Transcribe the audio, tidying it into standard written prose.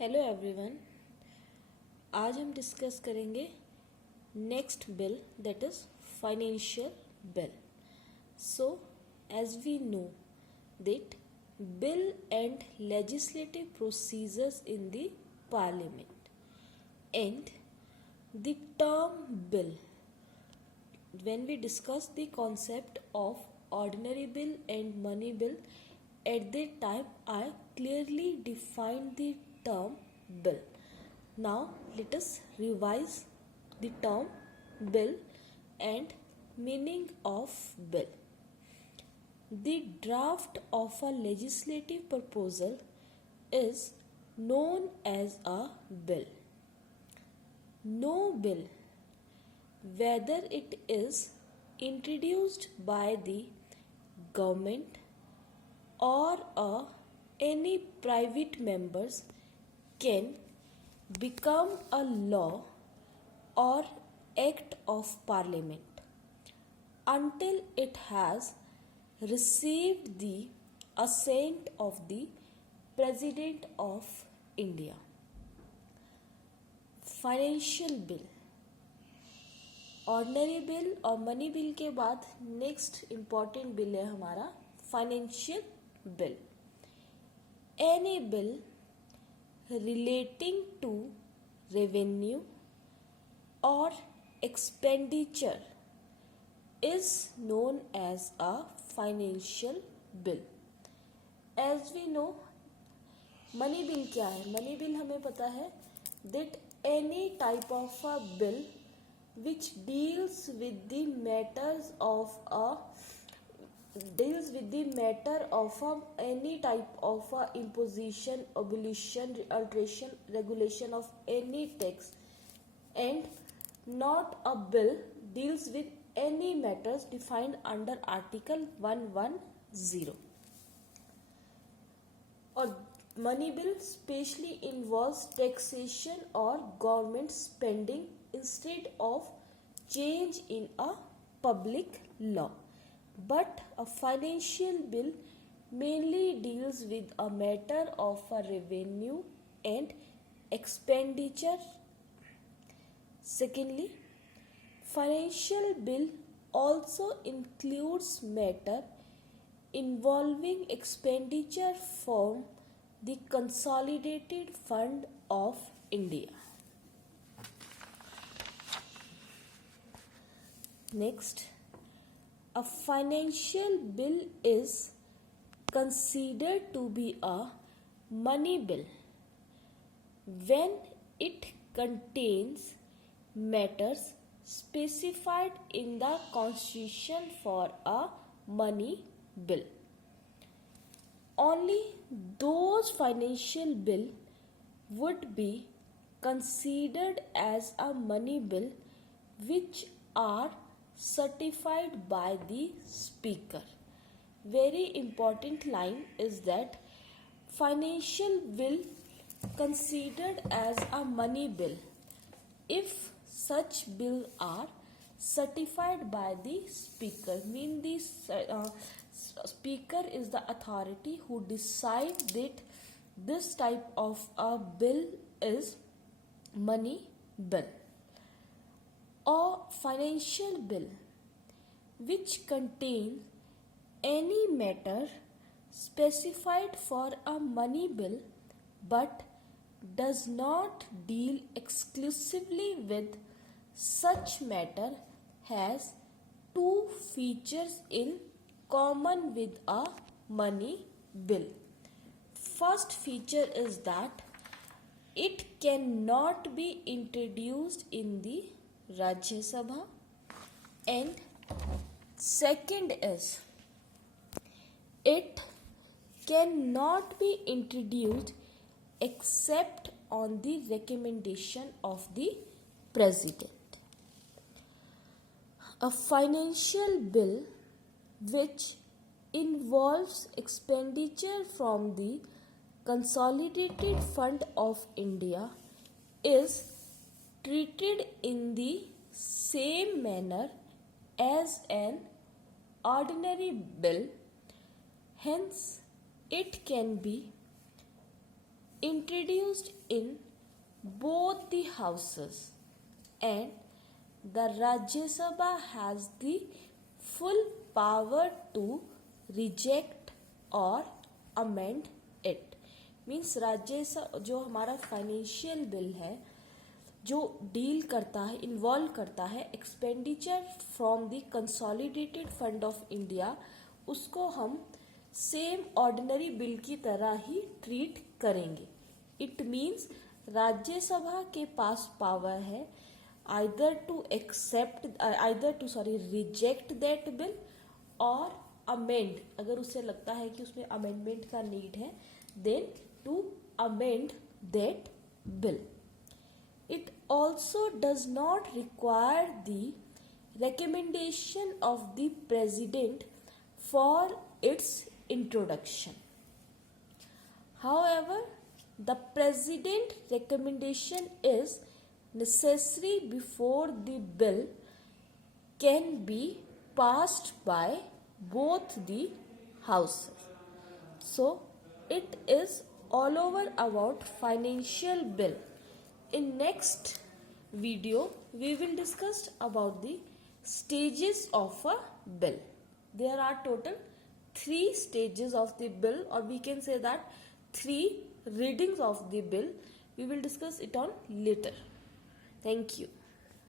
Hello everyone. आज हम discuss करेंगे next bill that is financial bill. So as we know that bill and legislative procedures in the parliament and the term bill. When we discuss the concept of ordinary bill and money bill, at that time I clearly defined the term bill. Now let us revise the term bill and meaning of bill. The draft of a legislative proposal is known as a bill. No bill, whether it is introduced by the government or any private members, can become a law or act of parliament until it has received the assent of the President of India. Financial bill, ordinary bill और money bill के बाद next important bill है हमारा financial bill. Any bill relating to revenue or expenditure is known as a financial bill. As we know, money bill क्या है? Money bill हमें पता है that any type of a bill which deals with the matters of any type of a imposition, abolition, alteration, regulation of any tax, and not a bill deals with any matters defined under Article 110. और money bill specially involves taxation or government spending instead of change in a public law. But a financial bill mainly deals with a matter of a revenue and expenditure. Secondly, financial bill also includes matter involving expenditure from the Consolidated Fund of India. Next, a financial bill is considered to be a money bill when it contains matters specified in the Constitution for a money bill. Only those financial bill would be considered as a money bill which are certified by the speaker. Very important line is that financial bill considered as a money bill if such bill are certified by the speaker, mean the speaker is the authority who decide that this type of a bill is money bill. Or financial bill which contain any matter specified for a money bill but does not deal exclusively with such matter has two features in common with a money bill. First feature is that it cannot be introduced in the Rajya Sabha, and second is it cannot be introduced except on the recommendation of the President. A financial bill which involves expenditure from the Consolidated Fund of India is treated in the same manner as an ordinary bill. Hence, it can be introduced in both the houses and the Rajya Sabha has the full power to reject or amend it. Means जो हमारा financial bill है जो deal करता है, involve करता है expenditure from the consolidated fund of India, उसको हम सेम ऑर्डिनरी बिल की तरह ही ट्रीट करेंगे. इट मीन्स राज्यसभा के पास पावर है either to reject that bill और अमेंड, अगर उसे लगता है कि उसमें अमेंडमेंट का नीड है, then to amend that bill. It also does not require the recommendation of the President for its introduction. However, the President recommendation is necessary before the bill can be passed by both the houses. So, it is all over about financial bill. In next video, we will discuss about the stages of a bill. There are total 3 stages of the bill, or we can say that 3 readings of the bill. We will discuss it on later. Thank you.